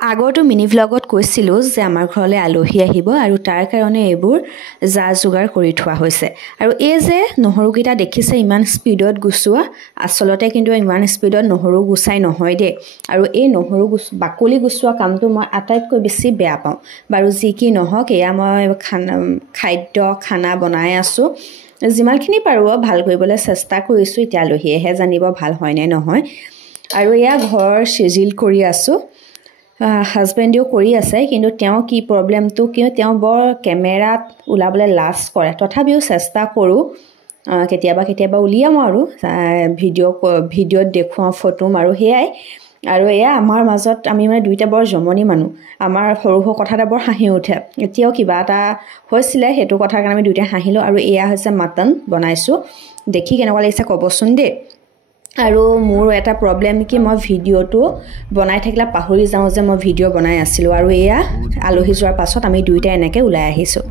আগৰটো মিনি ভ্লগত কৈছিলোঁ যে আমাৰ ঘৰলৈ আলহী আহিব আৰু তাৰ কাৰণে এইবোৰ যা যোগাৰ কৰি থোৱা হৈছে আৰু এই যে নহৰুকেইটা দেখিছে ইমান স্পীডত গুচোৱা আচলতে কিন্তু ইমান স্পীডত নহৰু গুচাই নহয় দেই আৰু এই নহৰু বাকলি গুচোৱা কামটো মই আটাইতকৈ বেছি বেয়া পাওঁ বাৰু যি কি নহওক এয়া মই খানা বনাই আছোঁ যিমানখিনি পাৰোঁ ভাল কৰিবলৈ চেষ্টা কৰিছোঁ এতিয়া আলহীয়েহে জানিব ভাল হয় নে নহয় আৰু এয়া ঘৰ চিজিল কৰি আছোঁ হাজবেণ্ডেও কৰি আছে কিন্তু তেওঁ কি প্ৰব্লেমটো কিয় তেওঁ বৰ কেমেৰাত ওলাবলৈ লাজ কৰে তথাপিও চেষ্টা কৰোঁ কেতিয়াবা উলিয়াম আৰু ভিডিঅ'ত দেখুৱাওঁ ফটো মাৰোঁ সেয়াই আৰু এয়া আমাৰ মাজত আমি মানে দুইটা বৰ জমনি মানুহ আমাৰ সৰু কথা এটা বৰ হাঁহি উঠে এতিয়াও কিবা এটা হৈছিলে সেইটো কথাৰ কাৰণে আমি দুইটাই হাঁহিলোঁ আৰু এয়া হৈছে মাটন বনাইছোঁ দেখি কেনেকুৱা লাগিছে ক'বচোন দেই আৰু মোৰ এটা প্ৰব্লেম কি মই ভিডিঅ'টো বনাই থাকিলে পাহৰি যাওঁ যে মই ভিডিঅ' বনাই আছিলোঁ আৰু এয়া আলহী যোৱাৰ পাছত আমি দুইটাই এনেকৈ ওলাই আহিছোঁ